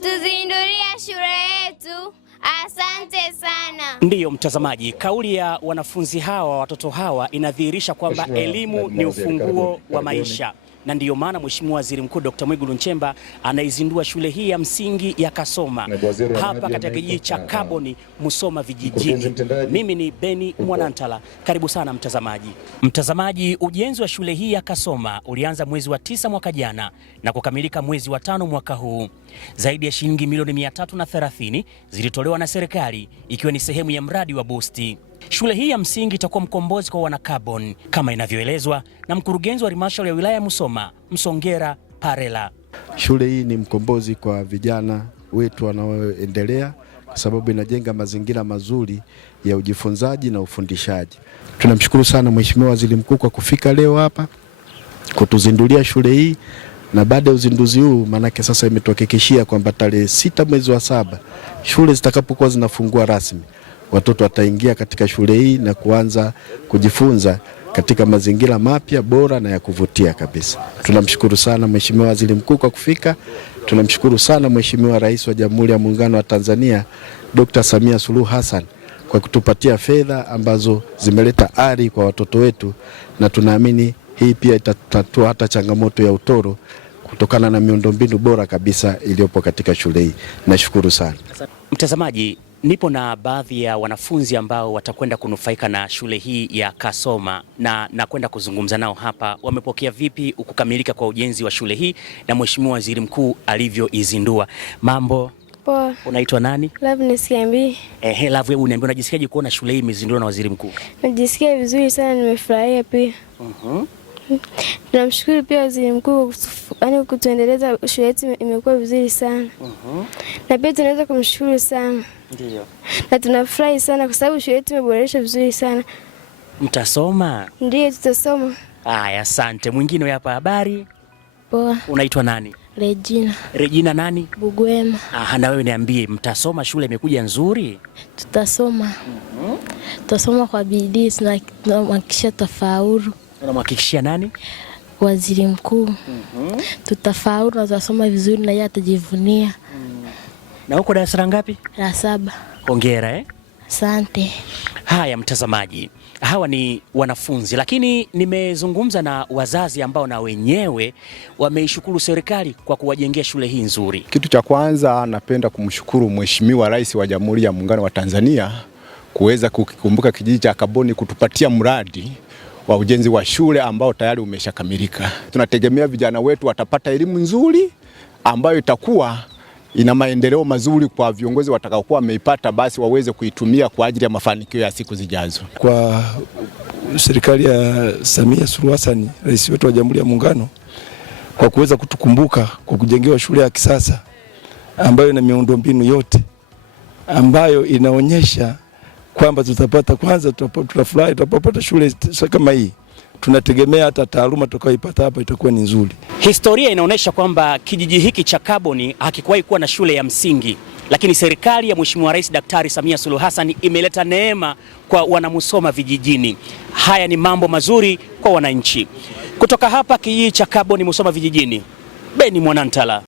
kutuzindulia shule yetu. Asante sana. Ndiyo mtazamaji, kauli ya wanafunzi hawa, watoto hawa, inadhihirisha kwamba elimu ni ufunguo wa maisha, na ndiyo maana Mheshimiwa Waziri Mkuu Dr. Mwigulu Nchemba anaizindua shule hii ya msingi ya Kasoma hapa katika kijiji cha Kaboni, Musoma vijijini. Mimi ni Beni Mwanantala. Karibu sana mtazamaji. Mtazamaji, ujenzi wa shule hii ya Kasoma ulianza mwezi wa 9 mwaka jana na kukamilika mwezi wa 5 mwaka huu. Zaidi ya shilingi milioni 330 zilitolewa na serikali, ikiwa ni sehemu ya mradi wa Boost. Shule hii ya msingi itakuwa mkombozi kwa wanakabon kama inavyoelezwa na mkurugenzi wa halmashauri ya wilaya ya Musoma, Msongera Parela. Shule hii ni mkombozi kwa vijana wetu wanaoendelea, kwa sababu inajenga mazingira mazuri ya ujifunzaji na ufundishaji. Tunamshukuru sana Mheshimiwa Waziri Mkuu kwa kufika leo hapa kutuzindulia shule hii, na baada ya uzinduzi huu manake sasa imetuhakikishia kwamba tarehe 6 mwezi wa 7 shule zitakapokuwa zinafungua rasmi, watoto wataingia katika shule hii na kuanza kujifunza katika mazingira mapya, bora na ya kuvutia kabisa. Tunamshukuru sana Mheshimiwa Waziri Mkuu kwa kufika. Tunamshukuru sana Mheshimiwa Rais wa Jamhuri ya Muungano wa Tanzania Dr. Samia Suluhu Hassan kwa kutupatia fedha ambazo zimeleta ari kwa watoto wetu, na tunaamini hii pia itatatua hata changamoto ya utoro kutokana na miundombinu bora kabisa iliyopo katika shule hii. Nashukuru sana. Mtazamaji, nipo na baadhi ya wanafunzi ambao watakwenda kunufaika na shule hii ya Kasoma na kwenda kuzungumza nao hapa. Wamepokea vipi kukamilika kwa ujenzi wa shule hii na Mheshimiwa Waziri Mkuu alivyoizindua? Mambo poa. Unaitwa nani? Loveness Kiambi. Love, hebu niambie, unajisikiaje kuona shule hii imezinduliwa na Waziri Mkuu? Najisikia vizuri sana, nimefurahia pia. Tunamshukuru pia Waziri Mkuu kwa kutuendeleza shule yetu, imekuwa vizuri sana. Na pia tunaweza kumshukuru sana. Ndio. Na tunafurahi sana kwa sababu shule yetu imeboreshwa vizuri sana. Mtasoma? Ndio, tutasoma. Haya, asante. Mwingine hapa, habari? Poa. Unaitwa nani? Regina. Regina nani? Bugwema. Na wewe niambie, mtasoma, shule imekuja nzuri? Tutasoma. Tutasoma kwa bidii, tunahakikisha tafaulu. Unamhakikishia nani? Waziri Mkuu. Tutafaulu na tutasoma vizuri na yeye atajivunia. Na uko darasa ngapi? La 7. Hongera Asante. Haya mtazamaji, hawa ni wanafunzi, lakini nimezungumza na wazazi ambao na wenyewe wameishukuru serikali kwa kuwajengea shule hii nzuri. Kitu cha kwanza napenda kumshukuru Mheshimiwa Rais wa Jamhuri ya Muungano wa Tanzania kuweza kukikumbuka kijiji cha Kaboni kutupatia mradi wa ujenzi wa shule ambao tayari umeshakamilika. Tunategemea vijana wetu watapata elimu nzuri ambayo itakuwa ina maendeleo mazuri kwa viongozi watakaokuwa wameipata, basi waweze kuitumia kwa ajili ya mafanikio ya siku zijazo. Kwa serikali ya Samia Suluhu Hassan, rais wetu wa Jamhuri ya Muungano, kwa kuweza kutukumbuka kwa kujengewa shule ya kisasa ambayo ina miundombinu yote ambayo inaonyesha kwamba tutapata, kwanza tutafurahi tutapata shule kama hii. Tunategemea hata taaluma tutakayoipata hapa itakuwa ni nzuri. Historia inaonyesha kwamba kijiji hiki cha Kaboni hakikuwahi kuwa na shule ya msingi, lakini serikali ya Mheshimiwa Rais Daktari Samia Suluhu Hassan imeleta neema kwa wanamusoma vijijini. Haya ni mambo mazuri kwa wananchi. Kutoka hapa kijiji cha Kaboni, Musoma vijijini, Beni Mwanantala.